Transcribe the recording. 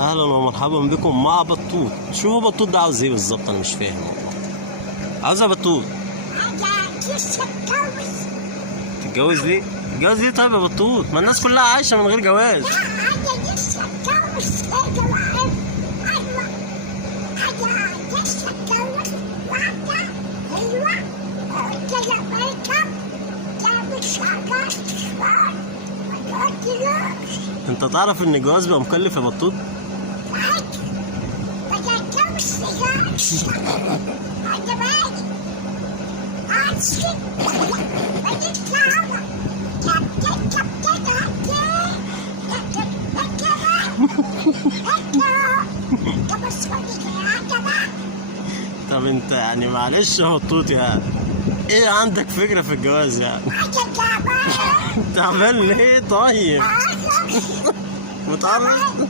اهلا ومرحبا بكم مع بطوط. شوفوا بطوط ده عاوز ايه بالظبط، انا مش فاهم والله. عاوزها بطوط تتجوز ليه؟ تتجوز ليه طيب يا بطوط؟ ما الناس كلها عايشه من غير جواز. انت تعرف ان الجواز بقى مكلف يا بطوط؟ طب انت يعني معلش يا بطوط، يعني ايه عندك فكرة في الجواز يعني؟ تعمل ليه طيب؟ متعرض؟